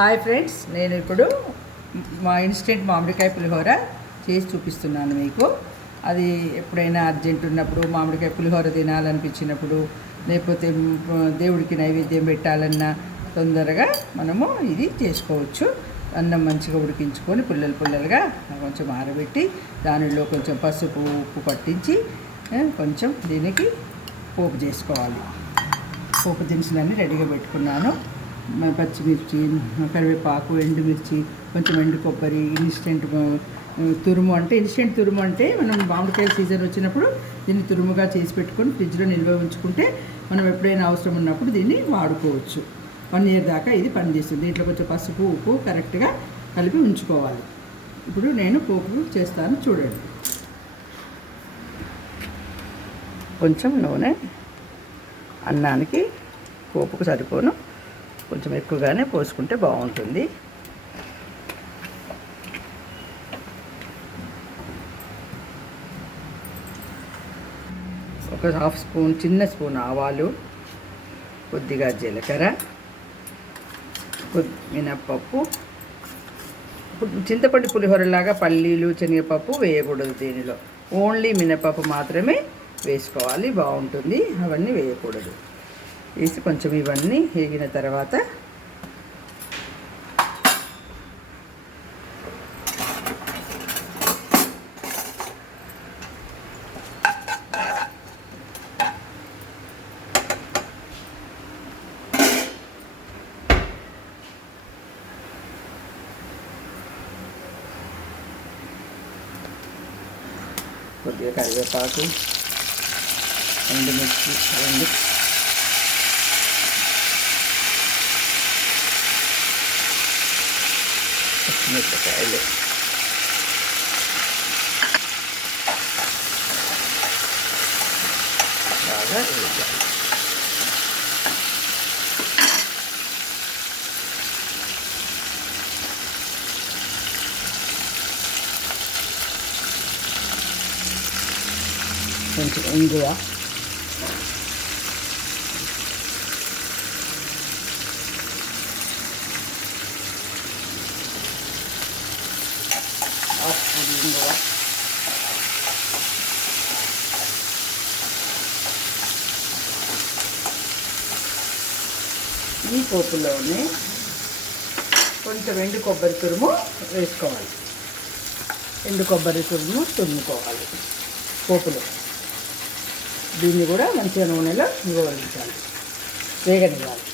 Hi friends, నేను ఇప్పుడు మా ఇన్స్టెంట్ మామిడికాయ పులిహోర చేసి చూపిస్తున్నాను మీకు. అది ఎప్పుడైనా అర్జెంట్ ఉన్నప్పుడు, మామిడికాయ పులిహోర తినాలనిపించినప్పుడు, లేకపోతే దేవుడికి నైవేద్యం పెట్టాలన్నా తొందరగా మనము ఇది చేసుకోవచ్చు. అన్నం మంచిగా ఉడికించుకొని పుల్లలుగా కొంచెం ఆరబెట్టి దానిలో కొంచెం పసుపు ఉప్పు పట్టించి కొంచెం దీనికి పోపు చేసుకోవాలి. పోపు దినుసులన్నీ రెడీగా పెట్టుకున్నాను. పచ్చిమిర్చి, కరివేపాకు, ఎండుమిర్చి, కొంచెం ఎండు కొబ్బరి, ఇన్స్టెంట్ తురుము. ఇన్స్టెంట్ తురుము అంటే మనం మామిడికాయల సీజన్ వచ్చినప్పుడు దీన్ని తురుముగా చేసి పెట్టుకొని ఫ్రిడ్జ్లో నిల్వ ఉంచుకుంటే మనం ఎప్పుడైనా అవసరం ఉన్నప్పుడు దీన్ని వాడుకోవచ్చు. 1 year దాకా ఇది పనిచేస్తుంది. దీంట్లో కొంచెం పసుపు ఉప్పు కరెక్ట్గా కలిపి ఉంచుకోవాలి. ఇప్పుడు నేను పోపు చేస్తాను, చూడండి. కొంచెం నూనె అన్నానికి పోపుకు సరిపోను, కొంచెం ఎక్కువగానే పోసుకుంటే బాగుంటుంది. ఒక 1/2 స్పూన్, చిన్న స్పూన్ ఆవాలు, కొద్దిగా జీలకర్ర, మినప్పప్పు. చింతపండు పులిహోరలాగా పల్లీలు శనగపప్పు వేయకూడదు. దీనిలో ఓన్లీ మినపప్పు మాత్రమే వేసుకోవాలి, బాగుంటుంది. అవన్నీ వేయకూడదు. వేసి కొంచెం ఇవన్నీ వేగిన తర్వాత కొద్దిగా కరివేపాకు, ఎండుమిర్చి, పచ్చిమిరపకాయలు, బాగా వేయాలి. కొంచెం ఇంగువ, ఇంగువ, ఈ పోపులోనే కొంచెం ఎండు కొబ్బరి తురుము వేసుకోవాలి. ఎండు కొబ్బరి తురుము తురుముకోవాలి పోపులో. దీన్ని కూడా మంచిగా నూనెలో వేగనివ్వాలి.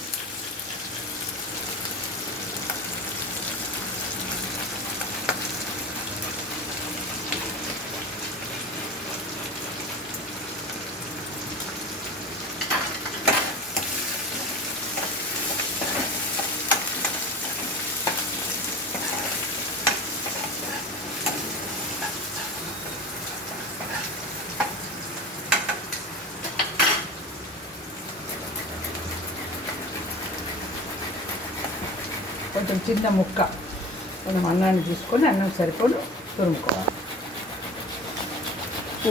కొంచెం చిన్న ముక్క మనం అన్నాన్ని తీసుకొని అన్నం సరిపోను తురుముకోవాలి.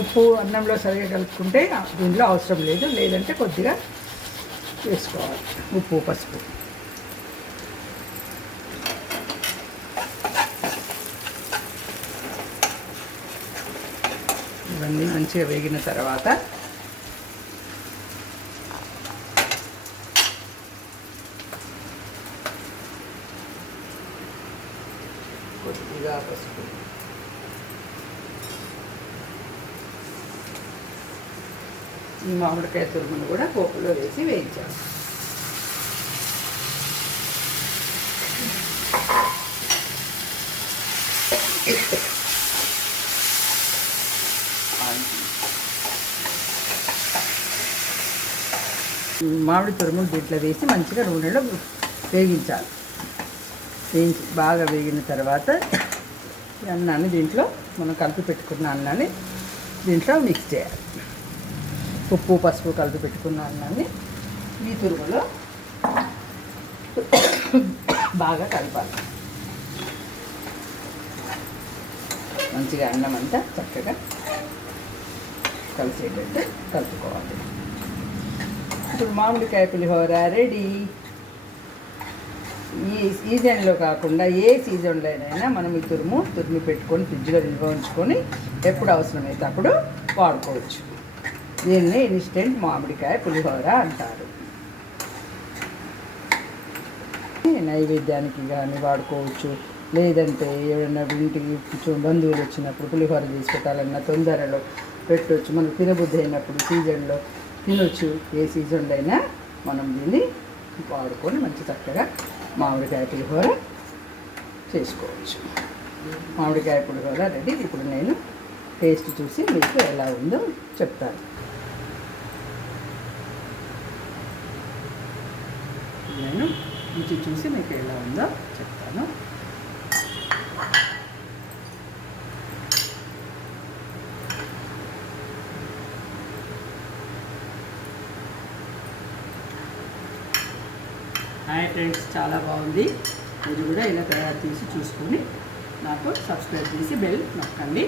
ఉప్పు అన్నంలో సరిగా కలుపుకుంటే దీంట్లో అవసరం లేదు, లేదంటే కొద్దిగా వేసుకోవాలి ఉప్పు పసుపు. ఇవన్నీ మంచిగా వేగిన తర్వాత కొద్దిగా పసుపు, ఈ మామిడికాయ తురుమును కూడా పోపులో వేసి వేయించాలి. మామిడి తురుమును దీంట్లో వేసి మంచిగా నూనెలో వేగించాలి. బాగా వేగిన తర్వాత ఈ అన్నాన్ని దీంట్లో మనం కలిపి పెట్టుకున్న అన్నాన్ని దీంట్లో మిక్స్ చేయాలి. ఉప్పు పసుపు కలిపి పెట్టుకున్న అన్నాన్ని ఈ తురుములో బాగా కలపాలి. మంచిగా అన్నం అంతా చక్కగా కలిసేటట్టు కలుపుకోవాలి. ఇప్పుడు మామిడికాయ పులిహోర రెడీ. ఈ సీజన్లో కాకుండా ఏ సీజన్లోనైనా మనం ఈ తురిమి పెట్టుకొని ఫ్రిడ్జ్లో నిల్వ ఉంచుకొని ఎప్పుడు అవసరమైతే అప్పుడు వాడుకోవచ్చు. దీన్ని ఇన్స్టెంట్ మామిడికాయ పులిహోర అంటారు. నైవేద్యానికి కానీ వాడుకోవచ్చు, లేదంటే ఏమైనా ఇంటికి బంధువులు వచ్చినప్పుడు పులిహోర చేసి పెట్టాలన్నా తొందరలో పెట్టవచ్చు. మనకు తినబుద్ధి అయినప్పుడు సీజన్లో తినొచ్చు. ఏ సీజన్లో అయినా మనం దీన్ని వాడుకొని మంచి చక్కగా మామిడికాయ పులిహోర చేసుకోవచ్చు. మామిడికాయ పులిహోర రెడీ. ఇప్పుడు నేను టేస్ట్ చూసి మీకు ఎలా ఉందో చెప్తాను. నేను రుచి చూసి మీకు ఎలా ఉందో చెప్తాను. హాయ్ ఫ్రెండ్స్, చాలా బాగుంది. మీరు కూడా ఇలా తయారు చేసి చూసుకొని నాకు సబ్స్క్రైబ్ చేసి బెల్ నొక్కండి.